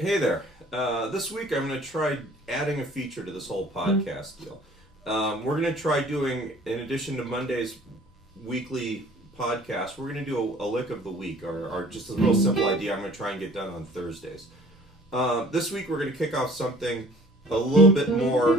Hey there. This week I'm going to try adding a feature to this whole podcast deal. We're going to try doing, in addition to Monday's weekly podcast, we're going to do a lick of the week, or just a real simple idea I'm going to try and get done on Thursdays. This week we're going to kick off something a little bit more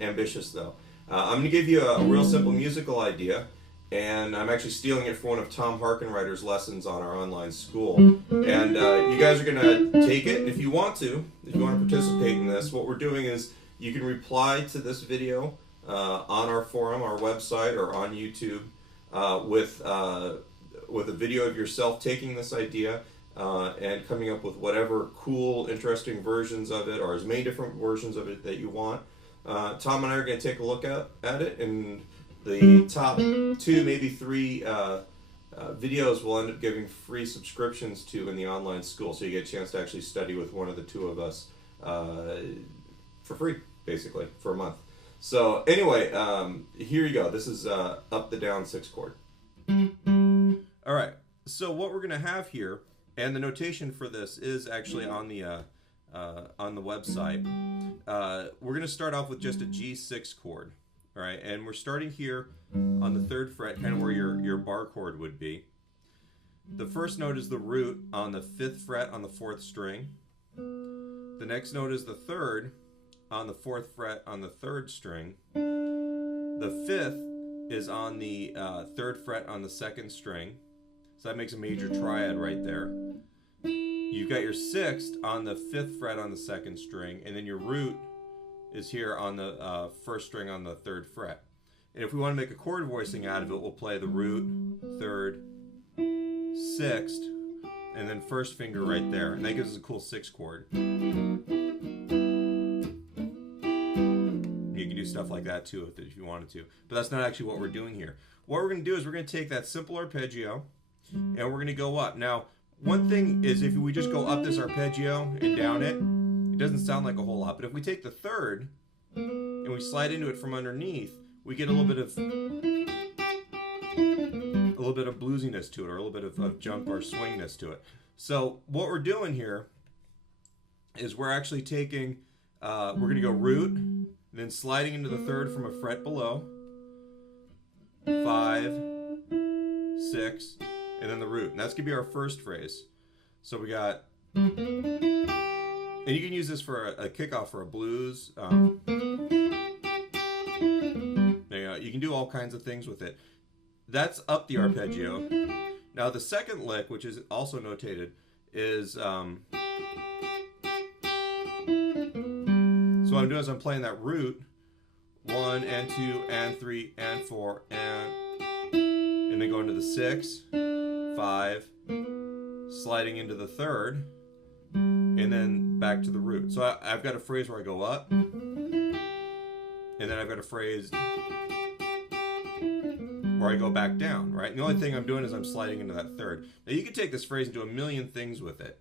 ambitious, though. I'm going to give you a real simple musical idea, and I'm actually stealing it from one of Tom Harkenreiter's lessons on our online school. And you guys are going to take it, and if you want to participate in this, what we're doing is you can reply to this video on our forum, our website, or on YouTube with a video of yourself taking this idea and coming up with whatever cool, interesting versions of it, or as many different versions of it that you want. Tom and I are going to take a look at it, and the top 2, maybe 3 videos we'll end up giving free subscriptions to in the online school, so you get a chance to actually study with one of the 2 of us for free, basically, for a month. So anyway, here you go. This is up the down 6 chord. All right. So what we're going to have here, and the notation for this is actually on the website. We're going to start off with just a G6 chord. All right, and we're starting here on the 3rd fret, kind of where your bar chord would be. The first note is the root on the 5th fret on the 4th string. The next note is the 3rd on the 4th fret on the 3rd string. The 5th is on the 3rd fret on the 2nd string. So that makes a major triad right there. You've got your 6th on the 5th fret on the 2nd string, and then your root is here on the 1st string on the 3rd fret. And if we want to make a chord voicing out of it, we'll play the root, 3rd, 6th, and then 1st finger right there. And that gives us a cool 6 chord. You can do stuff like that too with it if you wanted to. But that's not actually what we're doing here. What we're going to do is we're going to take that simple arpeggio and we're going to go up. Now, one thing is if we just go up this arpeggio and down it, it doesn't sound like a whole lot, but if we take the 3rd and we slide into it from underneath, we get a little bit of bluesiness to it, or a little bit of jump or swingness to it. So what we're doing here is we're actually taking, we're going to go root, then sliding into the 3rd from a fret below, 5, 6, and then the root. And that's going to be our first phrase. So we got... And you can use this for a kickoff for a blues. You can do all kinds of things with it. That's up the arpeggio. Now the second lick, which is also notated, is... So what I'm doing is I'm playing that root, 1 and 2 and 3 and 4 and then going to the 6, 5, sliding into the 3rd, and then back to the root. So I've got a phrase where I go up, and then I've got a phrase where I go back down, right? And the only thing I'm doing is I'm sliding into that 3rd. Now you can take this phrase and do a million things with it.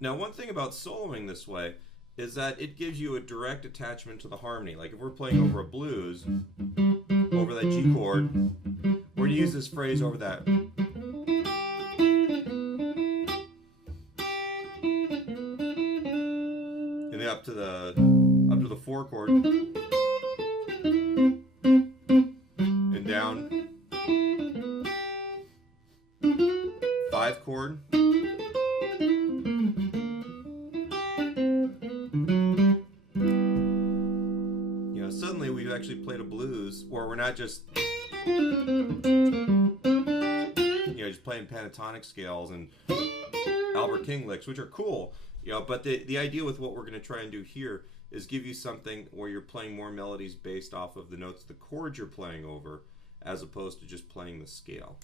Now one thing about soloing this way is that it gives you a direct attachment to the harmony. Like if we're playing over a blues, over that G chord, we're going to use this phrase over that. And then up to the 4 chord. And down 5 chord. Suddenly we've actually played a blues where we're not just just playing pentatonic scales and Albert King licks, which are cool, but the idea with what we're going to try and do here is give you something where you're playing more melodies based off of the notes of the chord you're playing over, as opposed to just playing the scale.